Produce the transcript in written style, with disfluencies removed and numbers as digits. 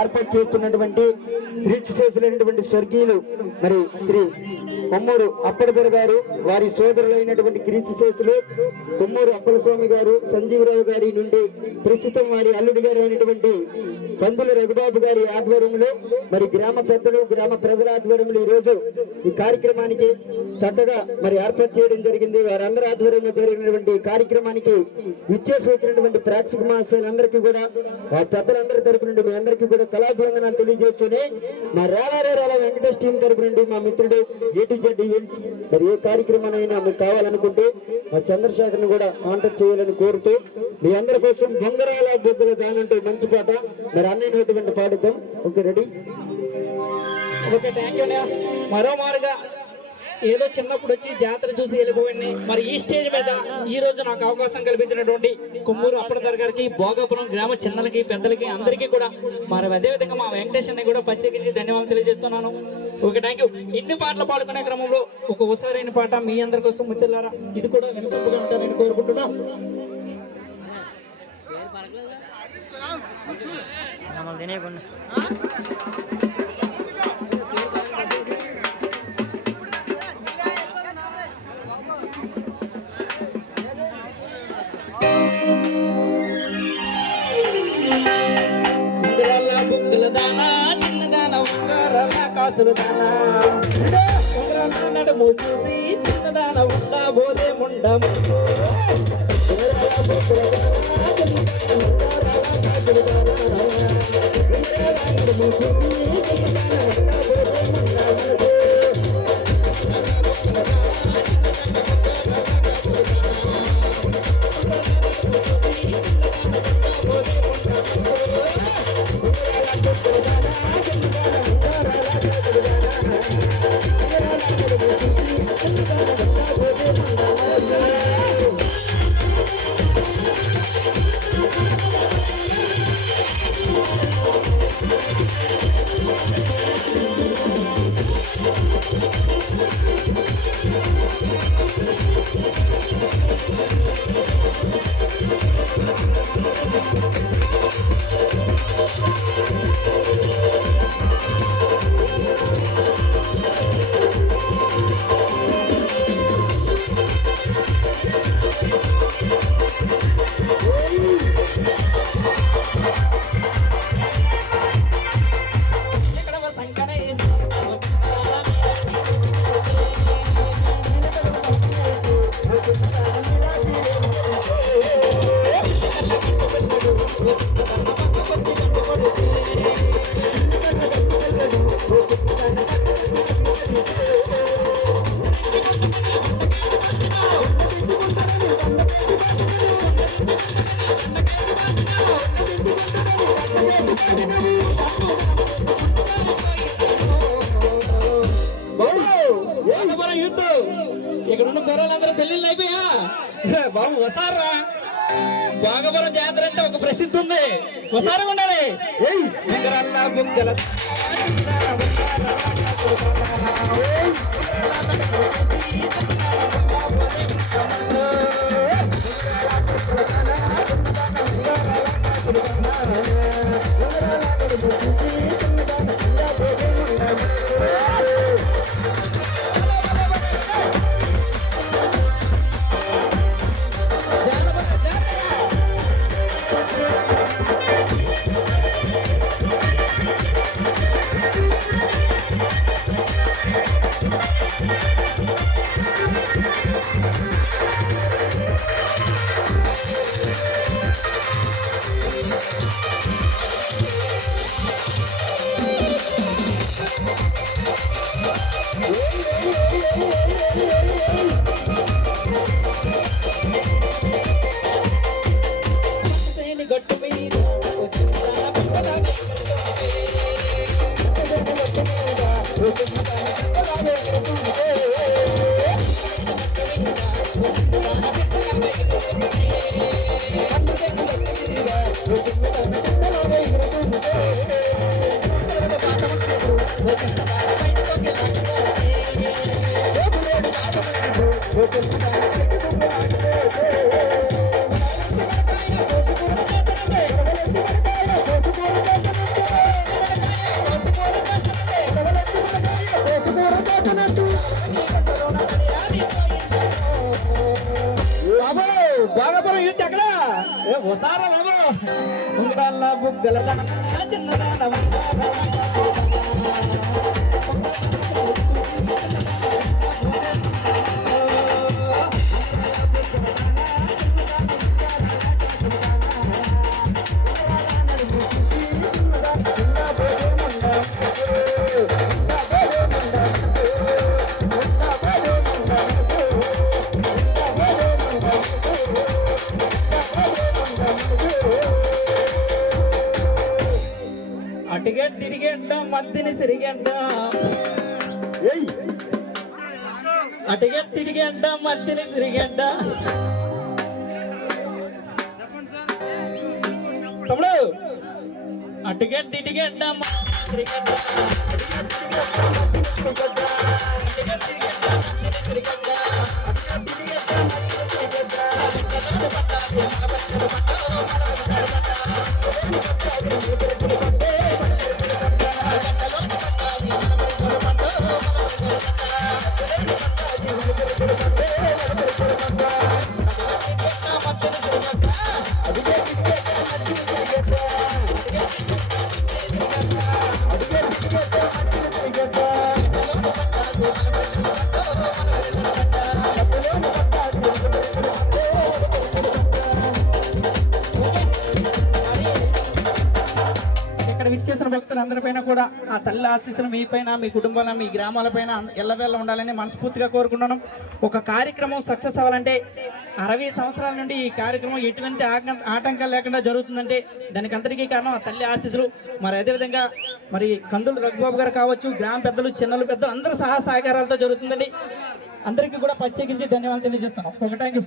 ఏర్పాటు చేస్తున్నటువంటి క్రీస్తు చేసినటువంటి స్వర్గీయులు మరి శ్రీ కొమ్మూరు అప్పడదొర గారు, వారి సోదరులైనటువంటి క్రీస్తు శేషులు కొమ్మూరు అప్పలస్వామి గారు, సంజీవరావు గారి నుండి ప్రస్తుతం వారి అల్లుడి గారు అయినటువంటి కందుల రఘుబాబు గారి ఆధ్వర్యంలో మరి గ్రామ పెద్దలు, గ్రామ ప్రజల ఆధ్వర్యంలో ఈ రోజు ఈ కార్యక్రమానికి చక్కగా మరి ఏర్పాటు చేయడం జరిగింది. వారందరి ఆధ్వర్యంలో జరిగినటువంటి కార్యక్రమానికి విచ్చేసి వచ్చినటువంటి ప్రేక్షక మహాశయులందరికీ కూడా వారి పెద్దలందరి తరపు నుండి మీ అందరికీ కూడా కళాభివందనాలు తెలియజేస్తూనే మా రాలా వెంకటేష్ టీం తరపు నుండి మా మిత్రుడు A-to-Z ఈవెంట్స్ మరి ఏ కార్యక్రమాలైనా మీకు కావాలనుకుంటే మా చంద్రశేఖర్ని కూడా కాంటాక్ట్ చేయాలని కోరుతూ మీ అందరి కోసం బొంగరాల బొగ్గుల దానంటూ మంచి పాట మరి అన్నైనటువంటి పాడుతాం. Okay, ready? Okay, thank you. మరో మారుగా ఏదో చిన్నప్పుడు వచ్చి జాతర చూసి వెళ్ళిపోయింది. మరి ఈ స్టేజ్ మీద ఈ రోజు నాకు అవకాశం కల్పించినటువంటి కొమ్మూరు అప్పడదొర గారికి, భోగాపురం గ్రామ చిన్నలకి, పెద్దలకి అందరికీ కూడా మరి అదేవిధంగా మా వెంకటేష్ అన్ని కూడా ప్రత్యేకించి ధన్యవాదాలు తెలియజేస్తున్నాను. Okay, thank you. ఇన్ని పాటలు పాడుకునే క్రమంలో ఒక హుషారైన పాట మీ అందరి కోసం మిత్రులారా, ఇది కూడా వినసొంపుగా ఉంటారని కోరుకుంటున్నా. నడుము చూసి చిన్నదాన ఉందా బోదే ముండము ఇక్కడ ఉన్న కుర్రాళ్ళందరూ పెళ్లిళ్ళు అయిపోయా బాబు. వసారా భోగపురం జాతర అంటే ఒక ప్రసిద్ధి ఉంది, వసారం ఉండాలి. గట్టు మీద ఎత్తి అక్కడ ఓసారా బాబు ఉంగరాల బుగ్గల చిన్నదాన అటుగా తిరిగేంట మధ్యని తిరిగేంట ఏయ్ అటుగా తిరిగేంట మధ్యని తిరిగేంట తమ్ముడు అటుగా తిరిగేంట తిరిగేంట ఇక్కడ విచ్చేసిన భక్తులందరిపైన కూడా ఆ తల్లి ఆశీస్సులు మీ పైన మీ కుటుంబాల మీ గ్రామాలపైన ఎల్లవేళ ఉండాలని మనస్ఫూర్తిగా కోరుకుంటున్నాం. ఒక కార్యక్రమం సక్సెస్ అవ్వాలంటే 60 సంవత్సరాల నుండి ఈ కార్యక్రమం ఎటువంటి ఆటంకాలు లేకుండా జరుగుతుందంటే దానికి అందరికీ కారణం ఆ తల్లి ఆశీస్సులు. మరి అదేవిధంగా మరి కందులు రఘుబాబు గారు కావచ్చు, గ్రామ పెద్దలు చిన్నలు పెద్దలు అందరూ సహా సహకారాలతో జరుగుతుందండి. అందరికీ కూడా ప్రత్యేకించి ధన్యవాదాలు తెలియజేస్తున్నాం. Thank you.